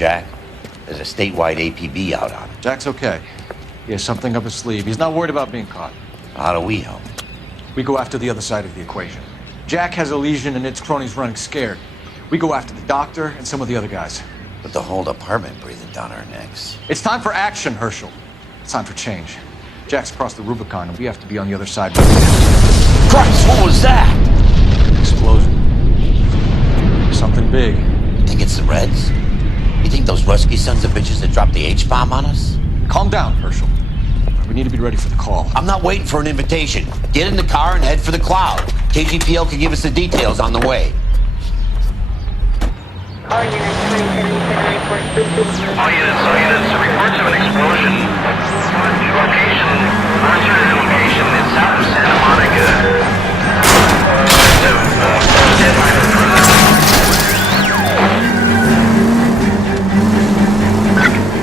Jack. There's a statewide APB out on him. Jack's okay. He has something up his sleeve. He's not worried about being caught. How do we help? We go after the other side of the equation. Jack has a legion and its cronies running scared. We go after the doctor and some of the other guys. With the whole department breathing down our necks. It's time for action, Herschel. It's time for change. Jack's crossed the Rubicon and we have to be on the other side. Christ, what was that? Explosion. Something big. You think it's the Reds? You think those Rusky sons of bitches that dropped the H-bomb on us? Calm down, Herschel. We need to be ready for the call. I'm not waiting for an invitation. Get in the car and head for the cloud. KGPL can give us the details on the way. All units, reports of an explosion. Location, uncertain location is south of Santa Monica.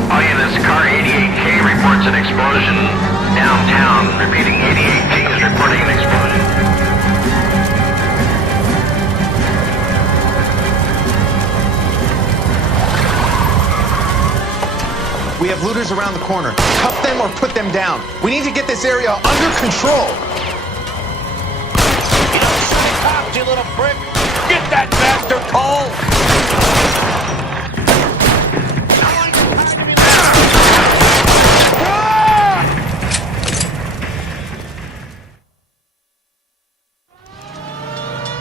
All units, car 88K reports an explosion downtown. Repeating, 88K is reporting an explosion. We have looters around the corner. Cuff them or put them down. We need to get this area under control. You know, shut up, you little prick! Get that bastard, Cole!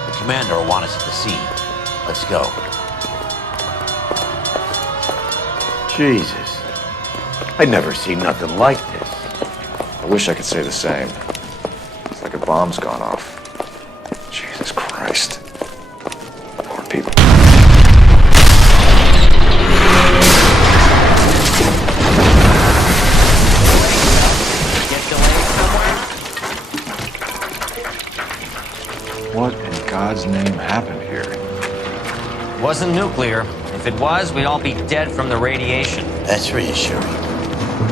The commander will want us at the scene. Let's go. Jesus. I'd never seen nothing like this. I wish I could say the same. It's like a bomb's gone off. Jesus Christ. Poor people. What in God's name happened here? Wasn't nuclear. If it was, we'd all be dead from the radiation. That's reassuring.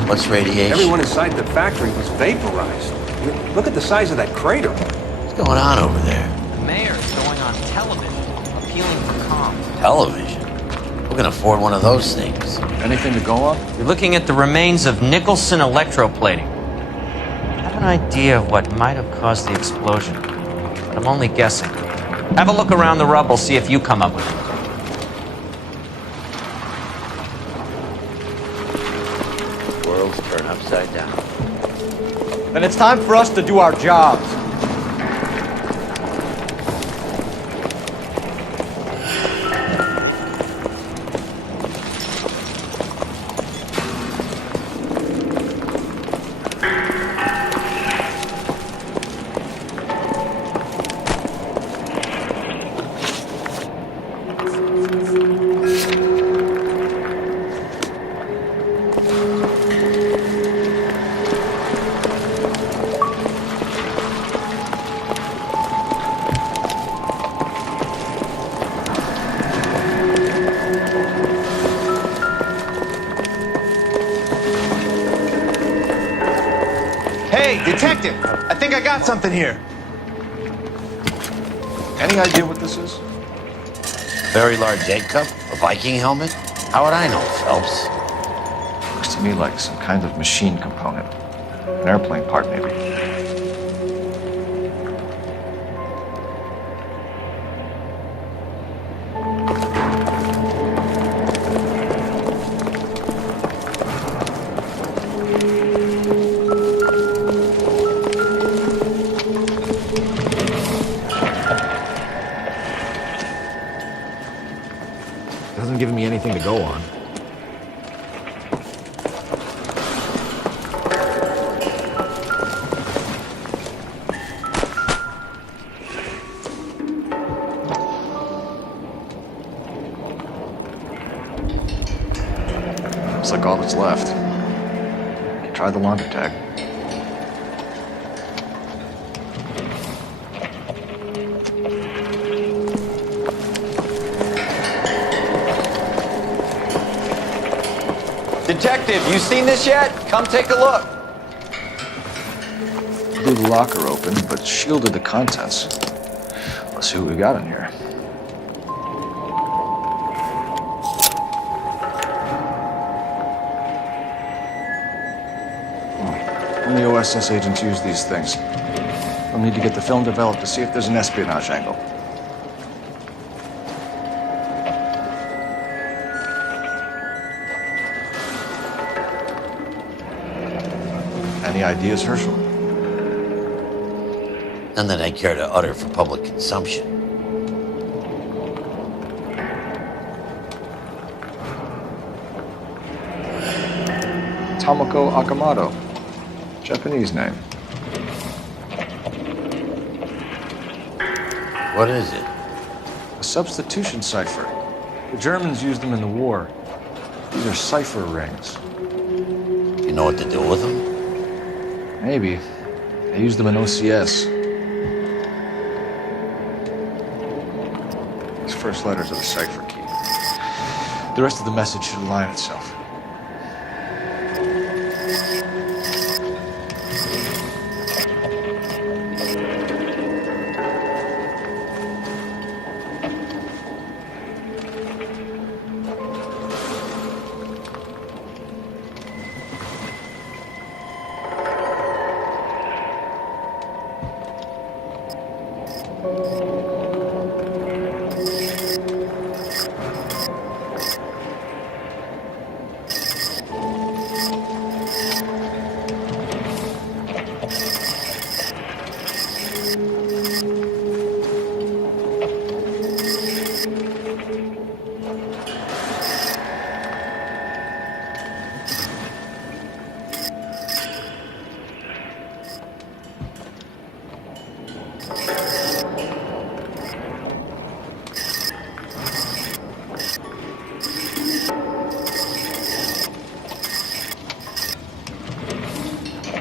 What's radiation? Everyone inside the factory was vaporized. I mean, look at the size of that crater. What's going on over there? The mayor's going on television, appealing for calm. Television? Who can afford one of those things? Anything to go on? You're looking at the remains of Nicholson electroplating. I have an idea of what might have caused the explosion, but I'm only guessing. Have a look around the rubble, see if you come up with it. World's turned upside down. Then it's time for us to do our jobs. Hey, detective! I think I got something here. Any idea what this is? Very large egg cup? A Viking helmet? How would I know, Phelps? Looks to me like some kind of machine component. An airplane part, maybe. Hasn't given me anything to go on. Looks like all that's left. Try the laundry tag. Detective, you seen this yet? Come take a look. Blew the locker open, but shielded the contents. Let's see what we got in here. Only OSS agents use these things. We'll need to get the film developed to see if there's an espionage angle. Any ideas, Herschel? None that I care to utter for public consumption. Tomoko Akamoto. Japanese name. What is it? A substitution cipher. The Germans used them in the war. These are cipher rings. You know what to do with them? Maybe. They used them in OCS. These first letters are the cipher key. The rest of the message should align itself.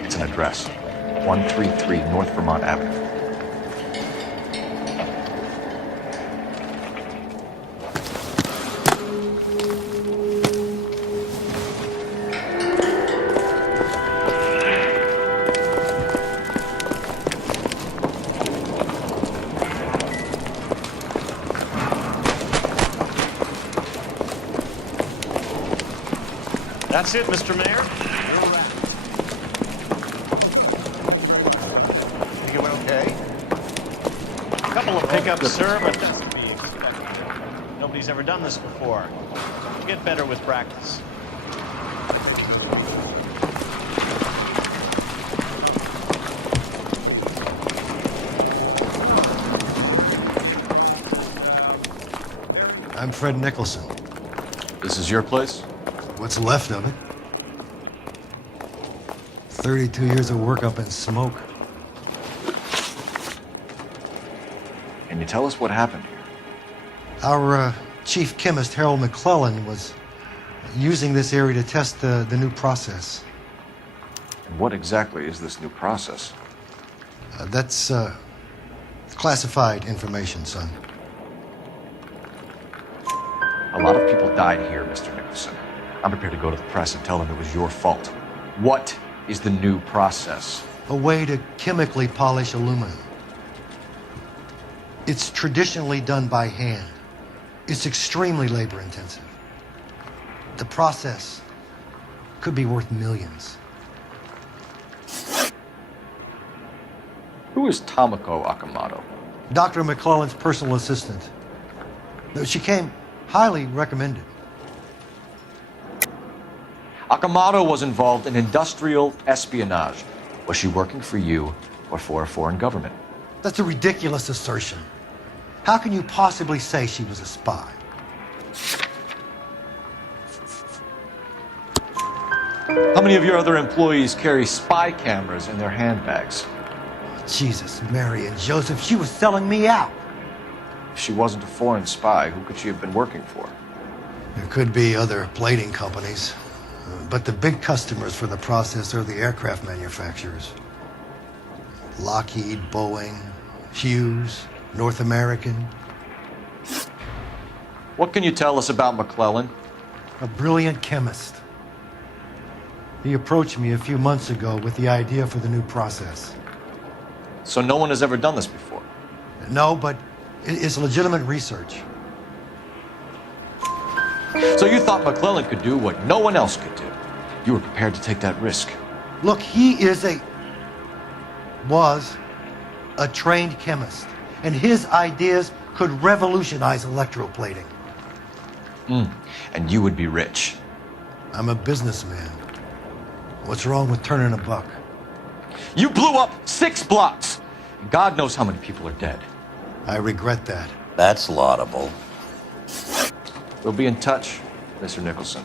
It's an address. 133 North Vermont Avenue. That's it, Mr. Mayor. You're wrapped. Think it went okay? A couple of pickups, sir, but that's to be expected. Nobody's ever done this before. You get better with practice. I'm Fred Nicholson. This is your place? What's left of it? 32 years of work up in smoke. Can you tell us what happened here? Our chief chemist, Harold McClellan, was using this area to test the new process. And what exactly is this new process? That's classified information, son. A lot of people died here, Mr. Nicholson. I'm prepared to go to the press and tell them it was your fault. What is the new process? A way to chemically polish aluminum. It's traditionally done by hand. It's extremely labor intensive. The process could be worth millions. Who is Tomoko Akamoto? Dr. McClellan's personal assistant. She came highly recommended. Akamoto was involved in industrial espionage. Was she working for you or for a foreign government? That's a ridiculous assertion. How can you possibly say she was a spy? How many of your other employees carry spy cameras in their handbags? Jesus, Mary and Joseph, she was selling me out. If she wasn't a foreign spy, who could she have been working for? There could be other plating companies, but the big customers for the process are the aircraft manufacturers. Lockheed, Boeing, Hughes, North American. What can you tell us about McClellan? A brilliant chemist. He approached me a few months ago with the idea for the new process. So no one has ever done this before? No, but it's legitimate research. So you thought McClellan could do what no one else could do? You were prepared to take that risk? Look, was a trained chemist, and his ideas could revolutionize electroplating. And you would be rich. I'm a businessman. What's wrong with turning a buck? You blew up 6 blocks! God knows how many people are dead. I regret that. That's laudable. We'll be in touch, Mr. Nicholson.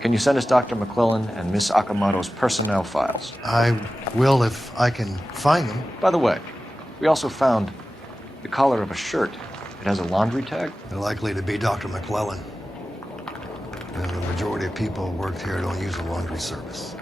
Can you send us Dr. McClellan and Miss Akamoto's personnel files? I will if I can find them. By the way, we also found the collar of a shirt. It has a laundry tag. They're likely to be Dr. McClellan. And the majority of people who work here don't use a laundry service.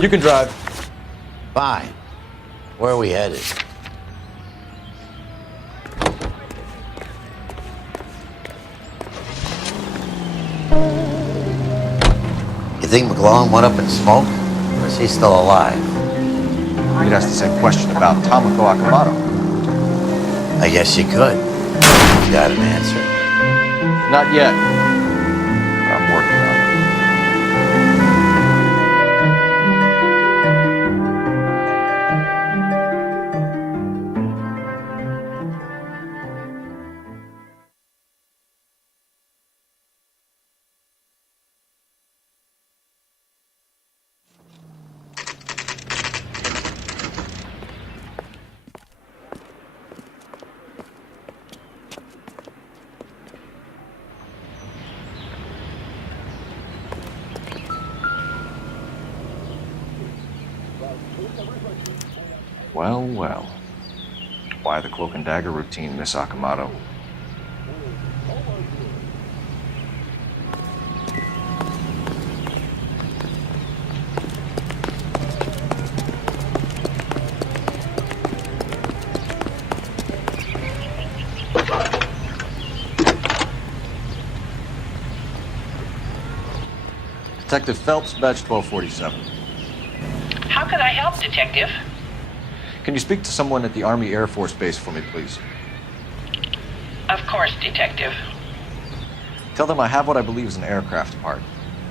You can drive. Fine. Where are we headed? You think McClellan went up in smoke? Or is he still alive? You could ask the same question about Tomoko Akamoto. I guess you could. You got an answer? Not yet. But I'm working on it. Well, well. Why the cloak and dagger routine, Miss Akamoto? Detective Phelps, badge 1247. How can I help, Detective? Can you speak to someone at the Army Air Force Base for me, please? Of course, Detective. Tell them I have what I believe is an aircraft part.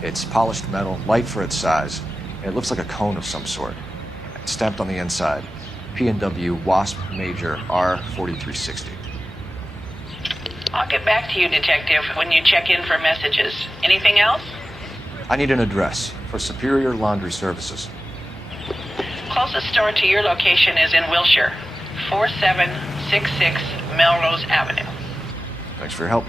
It's polished metal, light for its size. It looks like a cone of some sort. It's stamped on the inside. P&W Wasp Major R4360. I'll get back to you, Detective, when you check in for messages. Anything else? I need an address for Superior Laundry Services. Closest store to your location is in Wilshire, 4766 Melrose Avenue. Thanks for your help.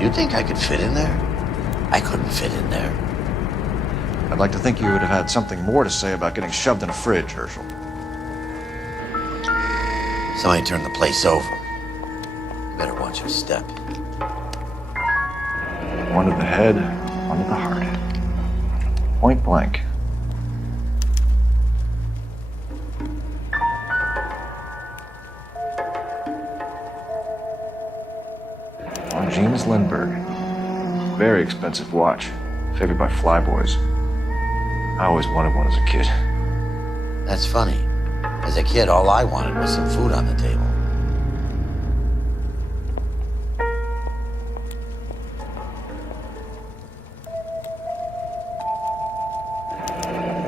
You think I could fit in there? I couldn't fit in there. I'd like to think you would have had something more to say about getting shoved in a fridge, Herschel. Somebody turned the place over. You better watch your step. One to the head, one to the heart. Point blank. James Lindbergh. Very expensive watch. Favored by flyboys. I always wanted one as a kid. That's funny. As a kid, all I wanted was some food on the table.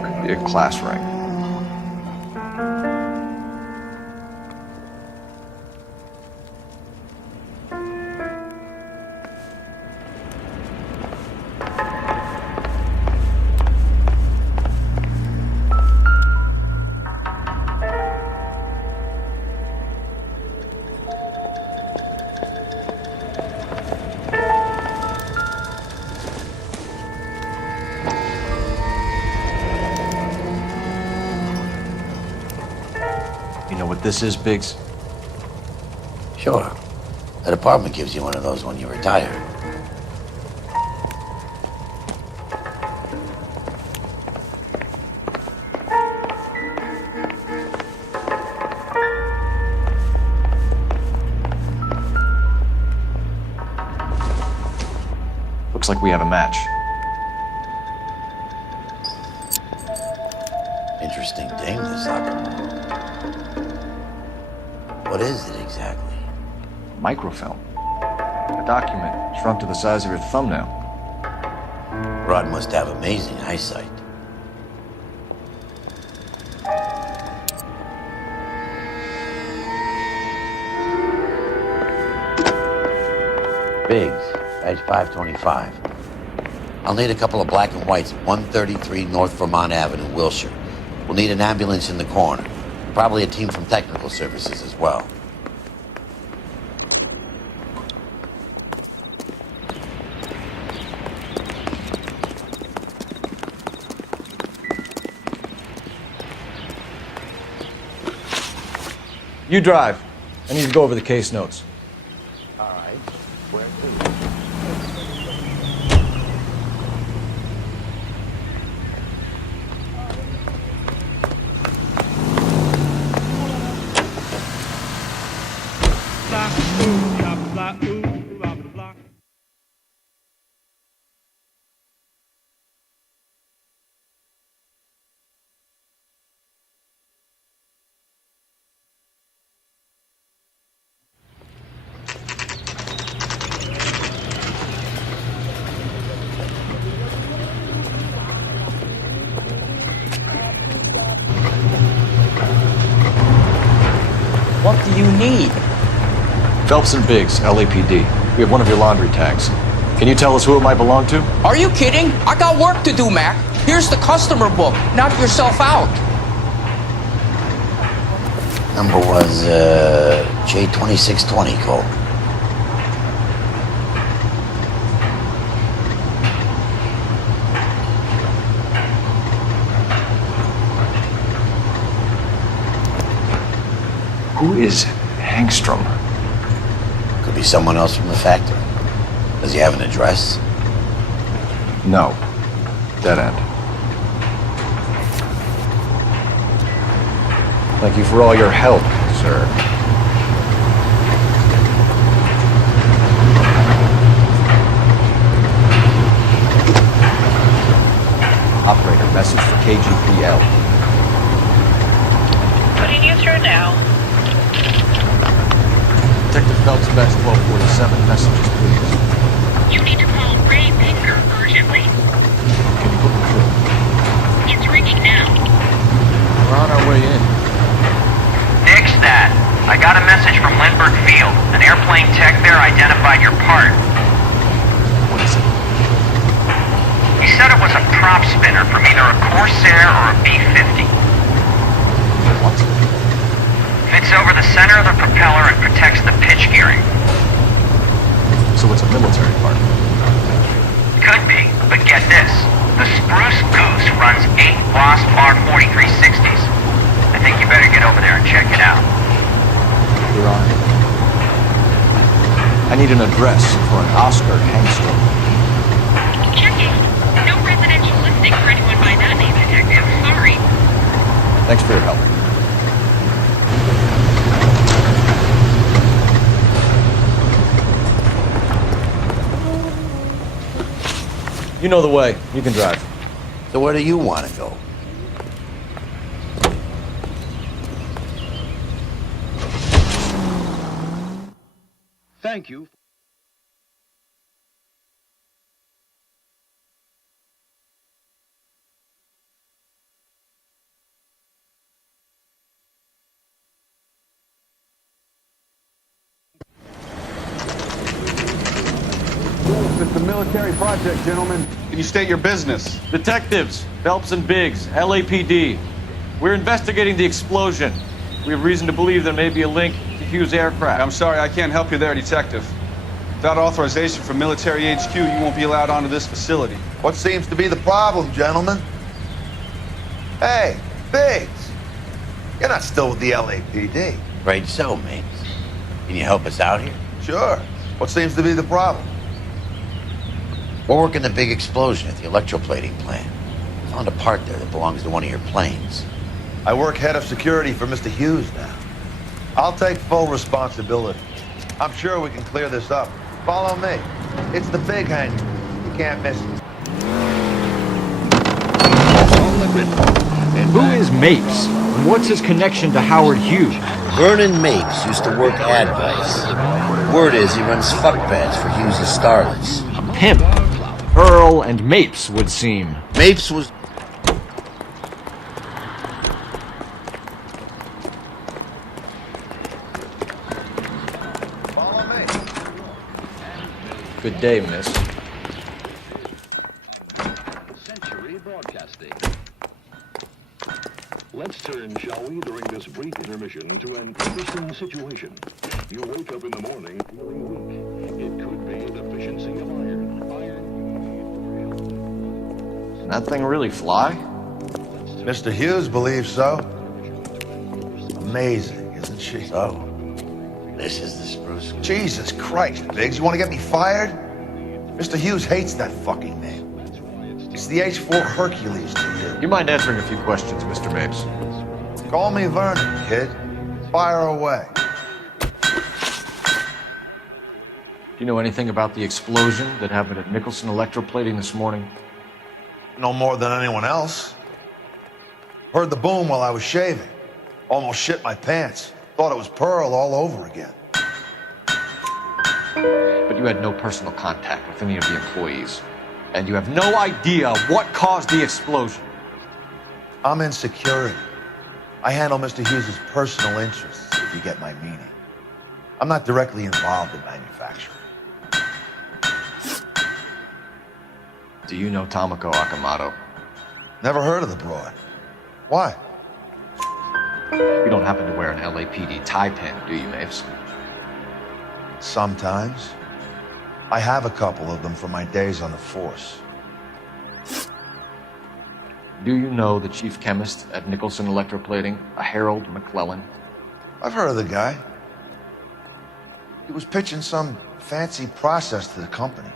Could be a class ring. You know what this is, Biggs? Sure. That apartment gives you one of those when you retire. Looks like we have a match. Interesting dame, this sucker. What is it exactly? Microfilm. A document shrunk to the size of your thumbnail. Rod must have amazing eyesight. Biggs, badge 525. I'll need a couple of black and whites at 133 North Vermont Avenue, Wilshire. We'll need an ambulance in the corner. Probably a team from technical services as well. You drive. I need to go over the case notes. All right. Where What do you need? Phelps and Biggs, LAPD. We have one of your laundry tags. Can you tell us who it might belong to? Are you kidding? I got work to do, Mac. Here's the customer book. Knock yourself out. number was J2620, Cole. Who is Hangstrom? Could be someone else from the factory. Does he have an address? No. Dead end. Thank you for all your help, sir. Operator, message for KGPL. Putting you through now. Detective Phelps, badge 1247. Messages, please. You need to call Ray Pinker urgently. Can you put me through? It's ringing now. We're on our way in. Nix that. I got a message from Lindbergh Field. An airplane tech there identified your part. What is it? He said it was a prop spinner from either a Corsair or a B-50. What? Fits over the center of the propeller and protects the pitch gearing. So it's a military part. Could be, but get this. The Spruce Goose runs 8 Wasp R4360s. I think you better get over there and check it out. You're on. I need an address for an Oscar Hangstrom. Checking. No residential listing for anyone by that name, Detective. Sorry. Thanks for your help. You know the way. You can drive. So where do you want to go? Thank you. It's a military project, gentlemen. Can you state your business? Detectives, Phelps and Biggs, LAPD. We're investigating the explosion. We have reason to believe there may be a link to Hughes aircraft. I'm sorry, I can't help you there, Detective. Without authorization from Military HQ, you won't be allowed onto this facility. What seems to be the problem, gentlemen? Hey, Biggs. You're not still with the LAPD. Afraid so, Mapes. Can you help us out here? Sure. What seems to be the problem? We're working the big explosion at the electroplating plant. Found a part there that belongs to one of your planes. I work head of security for Mr. Hughes now. I'll take full responsibility. I'm sure we can clear this up. Follow me. It's the big hangar. You can't miss it. And who is Mapes? And what's his connection to Howard Hughes? Vernon Mapes used to work Advice. Word is he runs fuck pads for Hughes' starlets. A pimp. Pearl and Mapes would seem. Mapes was... Follow me. Good day, miss. Century Broadcasting. Let's turn, shall we, during this brief intermission to an interesting situation. You wake up in the morning feeling weak. It could be a deficiency of iron. Can that thing really fly? Mr. Hughes believes so. Amazing, isn't she? So, this is the spruce. Jesus Christ, Biggs, you want to get me fired? Mr. Hughes hates that fucking name. It's the H-4 Hercules to you. You mind answering a few questions, Mr. Mapes? Call me Vernon, kid. Fire away. Do you know anything about the explosion that happened at Nicholson Electroplating this morning? No more than anyone else. Heard the boom while I was shaving. Almost shit my pants. Thought it was Pearl all over again. But you had no personal contact with any of the employees. And you have no idea what caused the explosion. I'm in security. I handle Mr. Hughes' personal interests, if you get my meaning. I'm not directly involved in manufacturing. Do you know Tomoko Akamoto? Never heard of the broad. Why? You don't happen to wear an LAPD tie pin, do you, Mapes? Sometimes. I have a couple of them from my days on the force. Do you know the chief chemist at Nicholson Electroplating, a Harold McClellan? I've heard of the guy. He was pitching some fancy process to the company.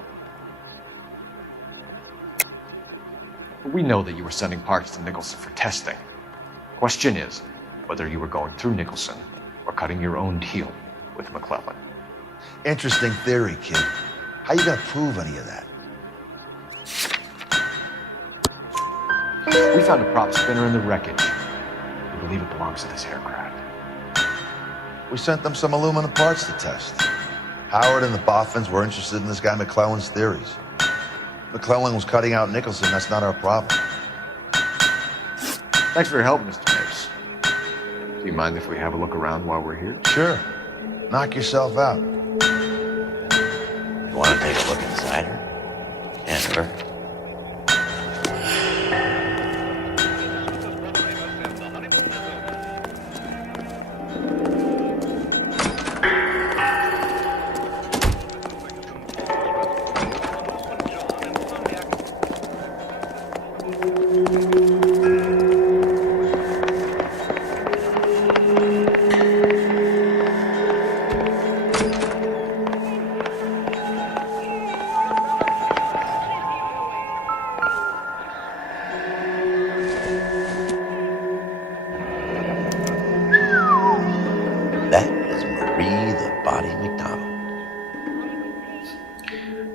We know that you were sending parts to Nicholson for testing. Question is whether you were going through Nicholson or cutting your own deal with McClellan. Interesting theory, kid. How you gonna prove any of that? We found a prop spinner in the wreckage. We believe it belongs to this aircraft. We sent them some aluminum parts to test. Howard and the Boffins were interested in this guy McClellan's theories. McClellan was cutting out Nicholson. That's not our problem. Thanks for your help, Mr. Mapes. Do you mind if we have a look around while we're here? Sure. Knock yourself out. You want to take a look inside her? Can't hurt.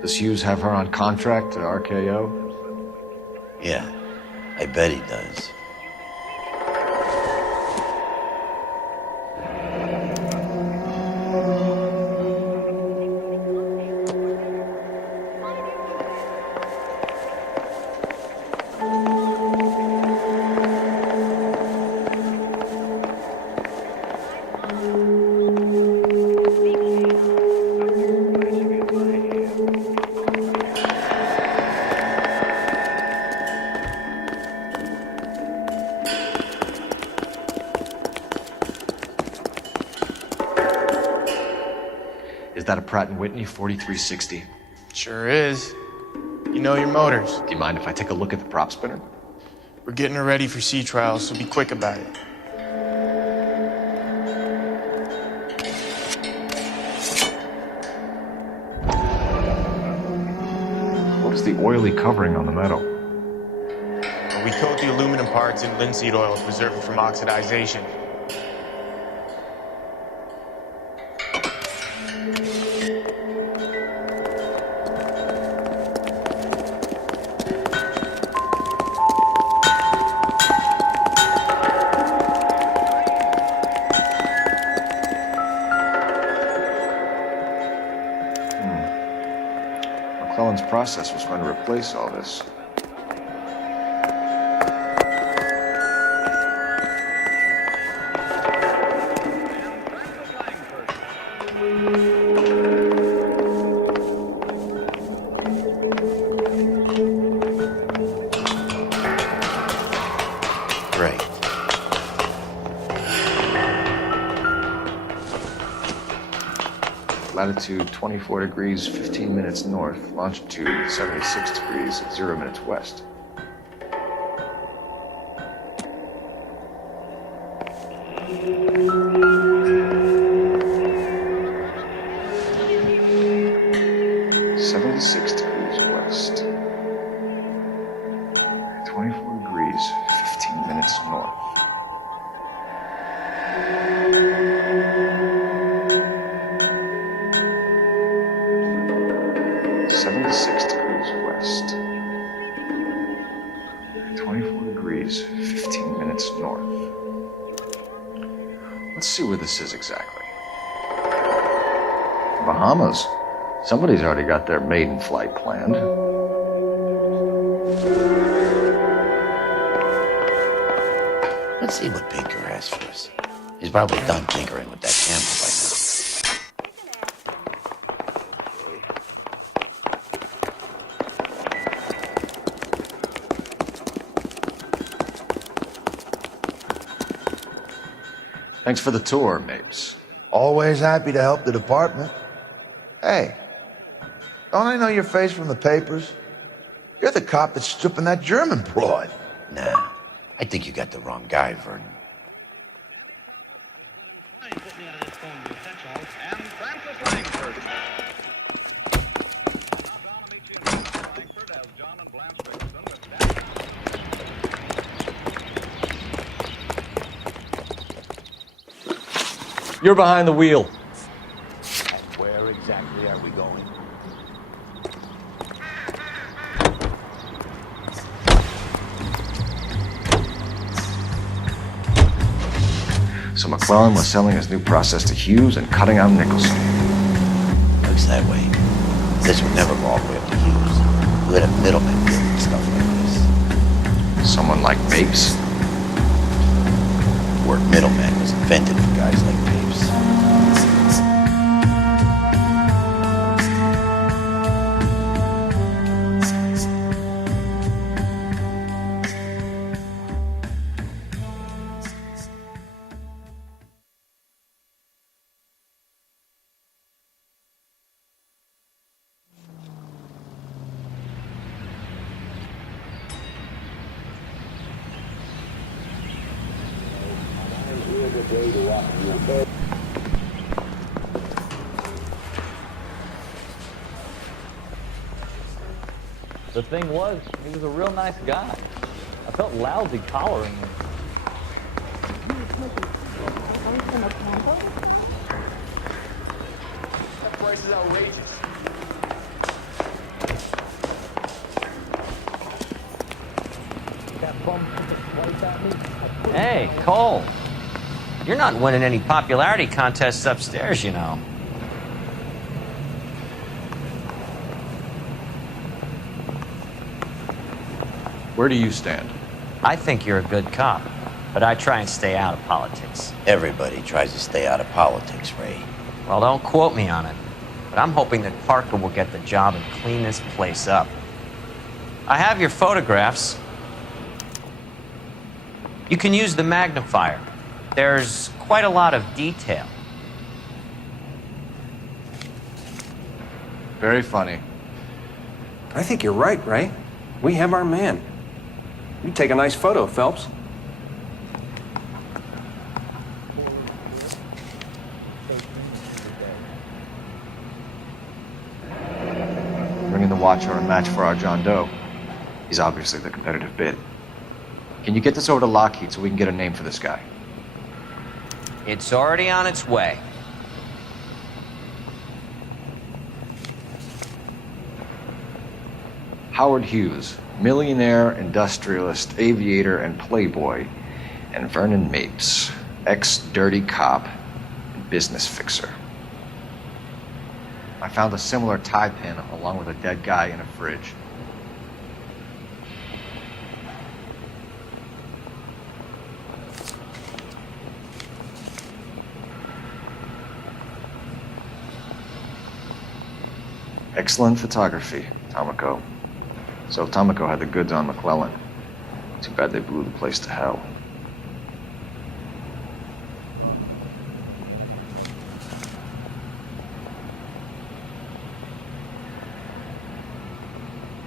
Does Hughes have her on contract to RKO? Yeah, I bet he does. Is that a Pratt & Whitney 4360? Sure is. You know your motors. Do you mind if I take a look at the prop spinner? We're getting her ready for sea trials, so be quick about it. is the oily covering on the metal? We coat the aluminum parts in linseed oil to preserve it from oxidization. McClellan's process was going to replace all this. Great. Latitude 24 degrees, 15 minutes north. Longitude 76 degrees, 0 minutes west. .76 degrees west. 24 degrees, 15 minutes north. .76 degrees west. 24 degrees, 15 minutes north. Let's see where this is exactly. Bahamas. Somebody's already got their maiden flight planned. Let's see what Pinker has for us. He's probably done tinkering with that camera by now. Thanks for the tour, Mapes. Always happy to help the department. Hey, don't I know your face from the papers? You're the cop that's stripping that German broad. Nah, I think you got the wrong guy, Vernon. You're behind the wheel. Where exactly are we going? So McClellan was selling his new process to Hughes and cutting out Nicholson. Looks that way. This would never go all the way up to Hughes. We had a middleman doing stuff like this. Someone like Mapes? The word middleman was invented for guys like Mapes. The thing was, he was a real nice guy. I felt lousy collaring him. That price is outrageous. Hey, Cole. You're not winning any popularity contests upstairs, you know. Where do you stand? I think you're a good cop, but I try and stay out of politics. Everybody tries to stay out of politics, Ray. Well, don't quote me on it, but I'm hoping that Parker will get the job and clean this place up. I have your photographs. You can use the magnifier. There's quite a lot of detail. Very funny. I think you're right, Ray. We have our man. You take a nice photo, Phelps. Ringing the watch are a match for our John Doe. He's obviously the competitive bid. Can you get this over to Lockheed so we can get a name for this guy? It's already on its way. Howard Hughes, millionaire, industrialist, aviator, and playboy, and Vernon Mapes, ex-dirty cop and business fixer. I found a similar tie pin along with a dead guy in a fridge. Excellent photography, Tomoko. So Tomoko had the goods on McClellan. Too bad they blew the place to hell.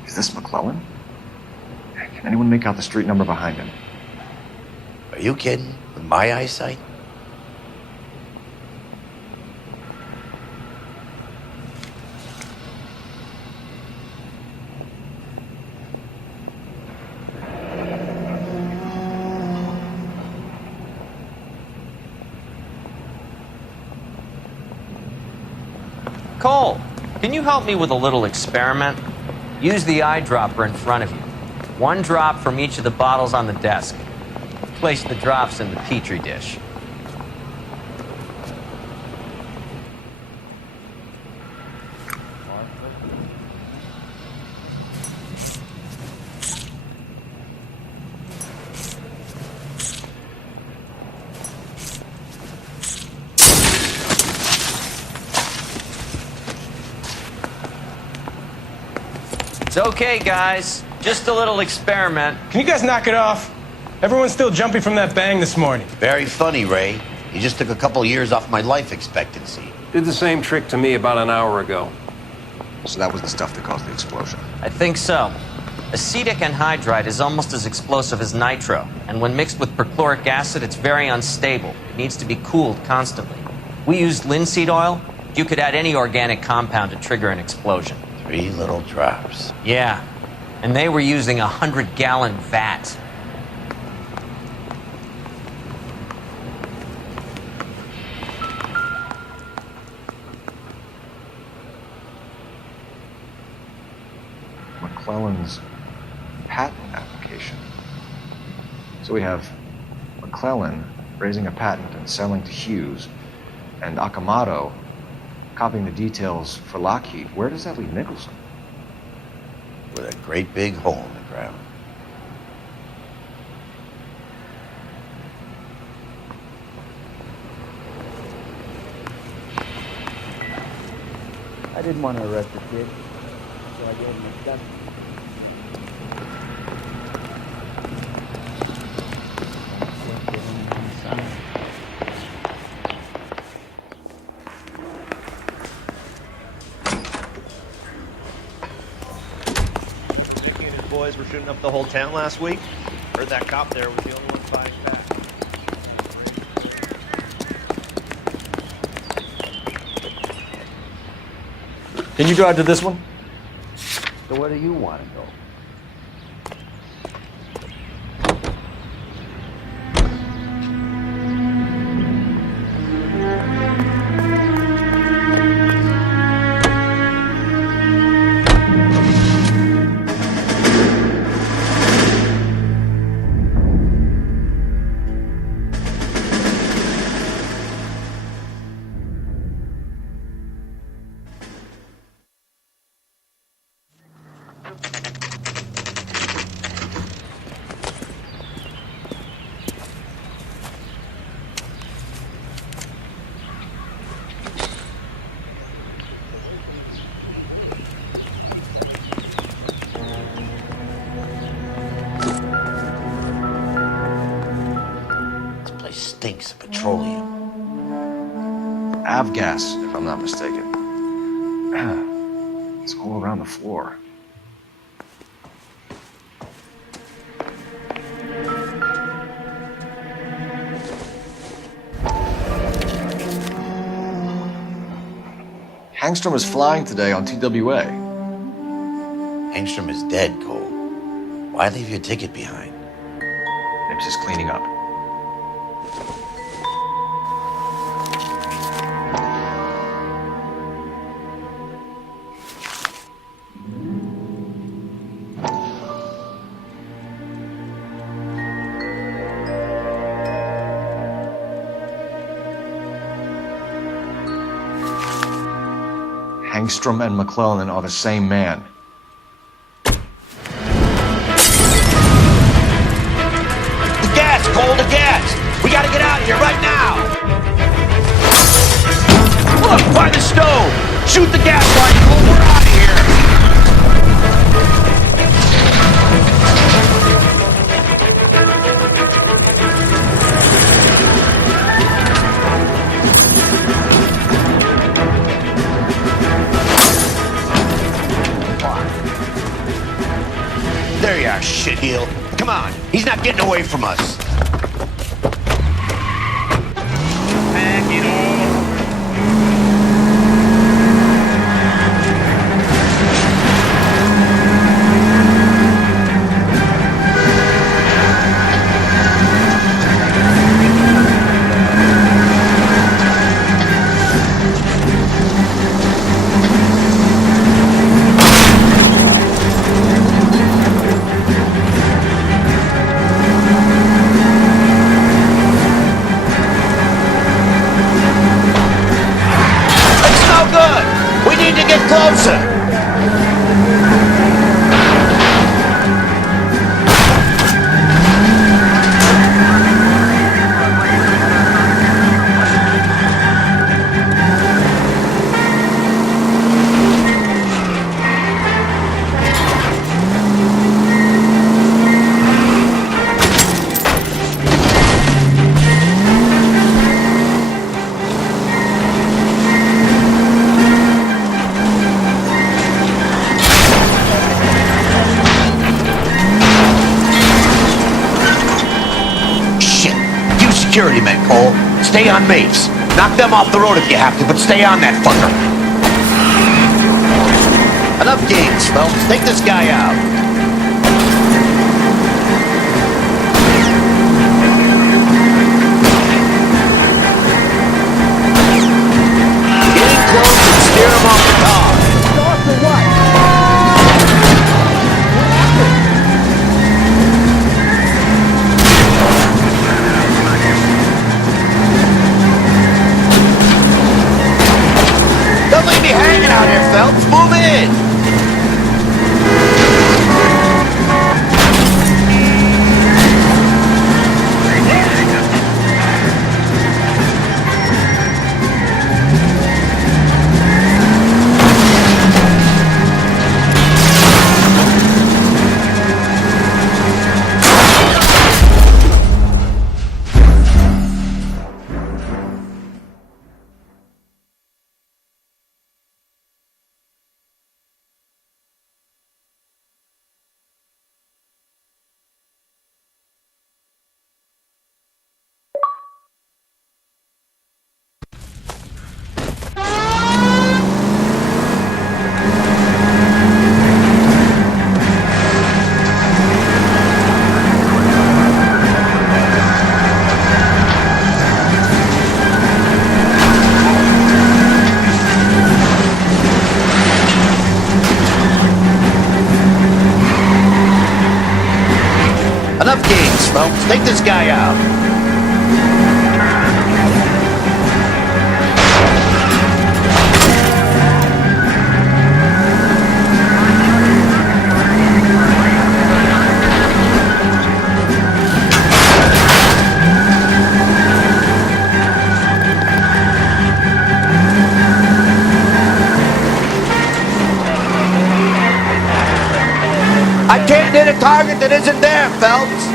Is this McClellan? Can anyone make out the street number behind him? Are you kidding? With my eyesight? Cole, can you help me with a little experiment? Use the eyedropper in front of you. One drop from each of the bottles on the desk. Place the drops in the petri dish. It's okay, guys. Just a little experiment. Can you guys knock it off? Everyone's still jumping from that bang this morning. Very funny, Ray. You just took a couple years off my life expectancy. Did the same trick to me about an hour ago. So that was the stuff that caused the explosion. I think so. Acetic anhydride is almost as explosive as nitro, and when mixed with perchloric acid, it's very unstable. It needs to be cooled constantly. We used linseed oil. You could add any organic compound to trigger an explosion. 3 little drops. Yeah, and they were using a 100-gallon vat. McClellan's patent application. So we have McClellan raising a patent and selling to Hughes, and Akamoto copying the details for Lockheed. Where does that leave Nicholson? With a great big hole in the ground. I didn't want to arrest the kid, so I gave him a gun. Nicky and his boys were shooting up the whole town last week. Heard that cop there was the only one fighting back. Can you drive to this one? So where do you want to go? Stinks of petroleum. Avgas, if I'm not mistaken. It's all around the floor. Hangstrom is flying today on TWA. Engstrom is dead, Cole. Why leave your ticket behind? Mapes is cleaning up. Engstrom and McClellan are the same man. The gas, Cole, the gas! We gotta get out of here right now! Look, by the stove! Shoot the gas line, Cole, we're out of here! There you are, shitheel. Come on, he's not getting away from us. Back it off. Closer! Security men, Cole. Stay on Mapes. Knock them off the road if you have to, but stay on that fucker. Enough games, Phelps. Take this guy out. Get in close and steer him off the car. Off for what? Don't leave me hanging out here, Phelps. Move in. Enough games, folks. Take this guy out. I can't hit a target that isn't there, Phelps.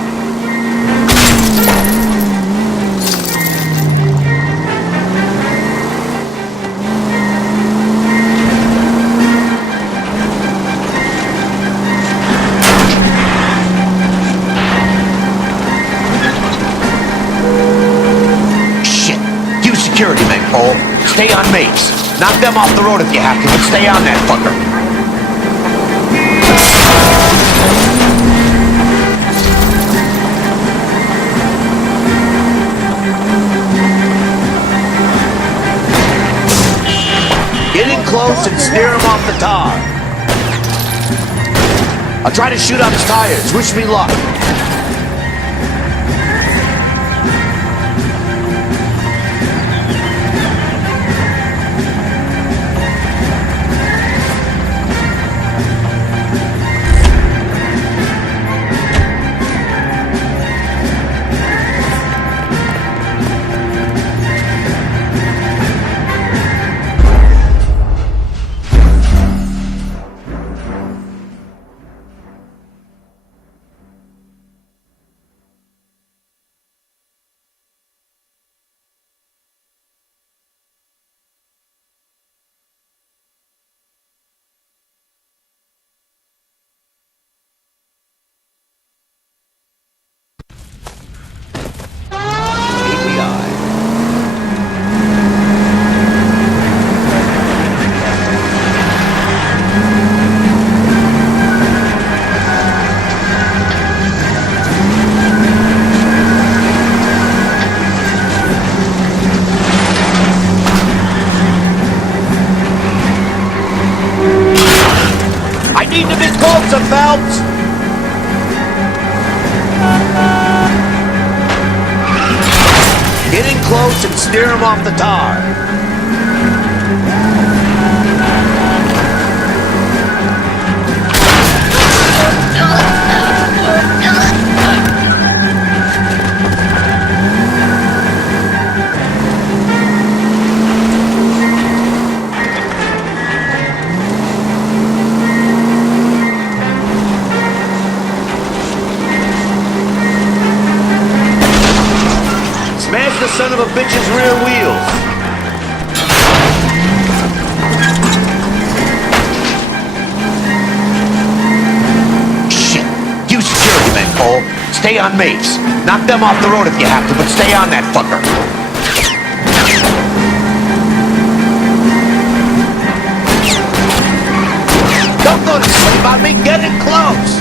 Shit. You security men, Cole. Stay on Mapes. Knock them off the road if you have to, but stay on that fucker. close and steer him off the tar. I'll try to shoot out his tires. Wish me luck. Phelps! Get in close and steer him off the tar. Smash the son of a bitch's rear wheels. Shit. You security men, Cole. Stay on Mapes. Knock them off the road if you have to, but stay on that fucker. Don't go to sleep on me. Get in close.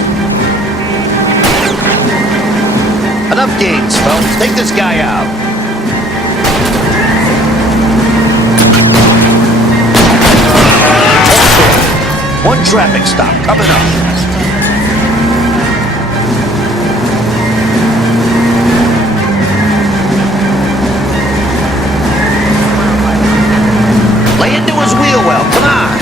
Enough games, Phelps. Take this guy out. One traffic stop coming up. Lay into his wheel well. Come on.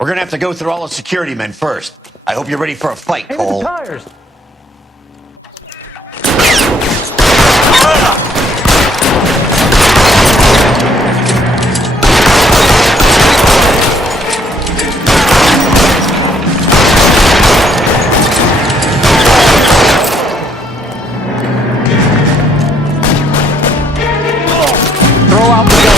We're gonna have to go through all the security men first. I hope you're ready for a fight, Cole. Tires. Throw out the gun.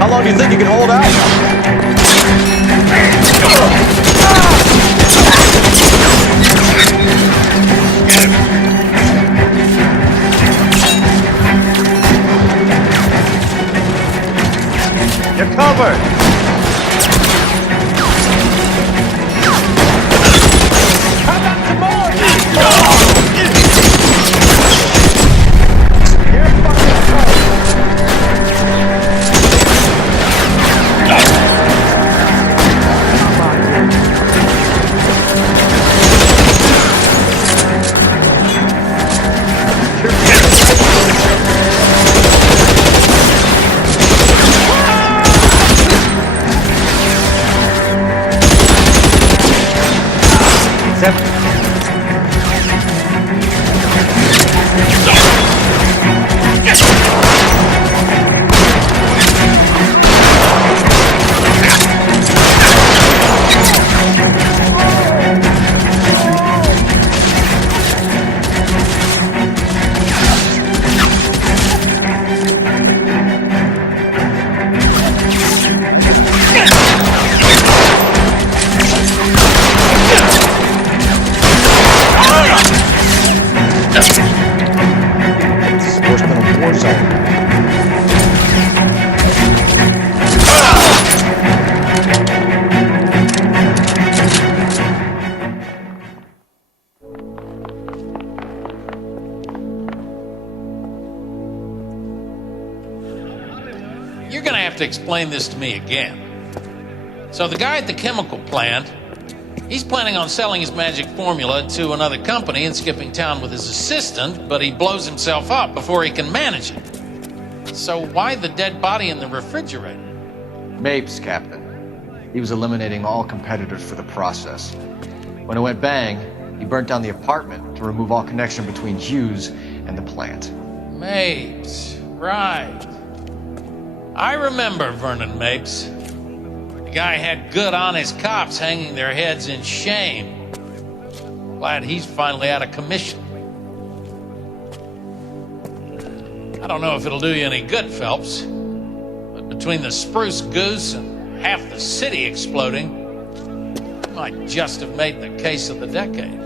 How long do you think you can hold out? You're covered. How about some more? You're fucking cold. war zone. You're gonna have to explain this to me again. So the guy at the chemical plant, he's planning on selling his magic formula to another company and skipping town with his assistant, but he blows himself up before he can manage it. So why the dead body in the refrigerator? Mapes, Captain. He was eliminating all competitors for the process. When it went bang, he burnt down the apartment to remove all connection between Hughes and the plant. Mapes, right. I remember Vernon Mapes. The guy had good, honest cops hanging their heads in shame. Glad he's finally out of commission. I don't know if it'll do you any good, Phelps, but between the spruce goose and half the city exploding, you might just have made the case of the decade.